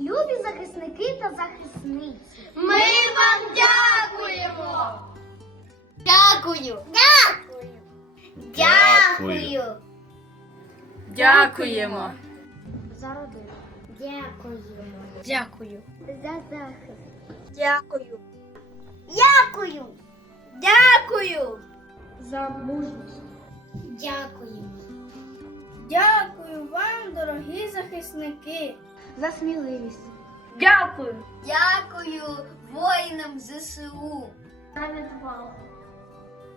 Любі захисники та захисниці. Ми вам дякуємо! Дякую. Дякую. Дякую. Дякуємо. За родину. Дякуємо. Дякую. За захист. Дякую. Дякую. Дякую. За мужність. Дякуємо. Дякую вам, дорогі захисники. За сміливість. Дякую. Дякую воїнам ЗСУ. За відвагу.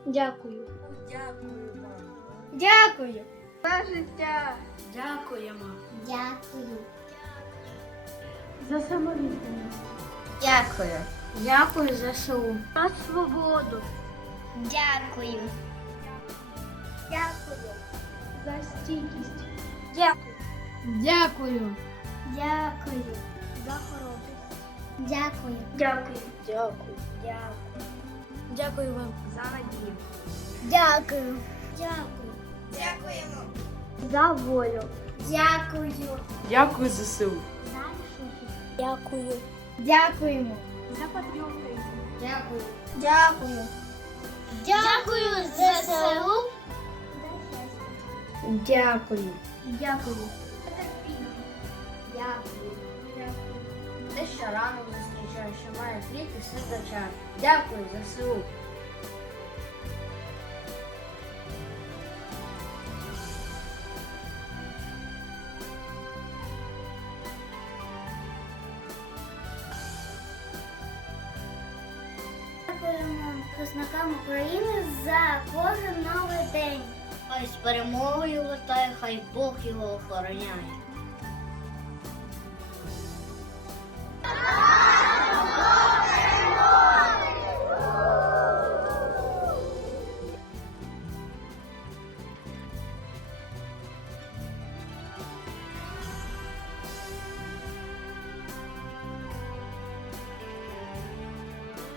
Дякую. Дякую вам. Дякую. За життя. Дякуємо. Дякую. За самовідданість. Дякую. Дякую ЗСУ. За свободу. Дякую. Дякую. За стійкість. Дякую. Дякую. Дякую. За хоробрість. Дякую. Дякую. Дякую. Дякую. Дякую вам за надію. Дякую. Дякую. Дякуємо. За волю. Дякую. Дякую ЗСУ. За рішучість. Дякую. Дякуємо. За патріотизм. Дякую. Дякую. Дякую ЗСУ. Дякую. Дякую. За. Дякую. Те, що рано зустрічає, що має хліб і чаю. Дякую ЗСУ. Дякуємо захисникам України за кожен новий день. Ой, з перемогою летає, хай Бог його охороняє.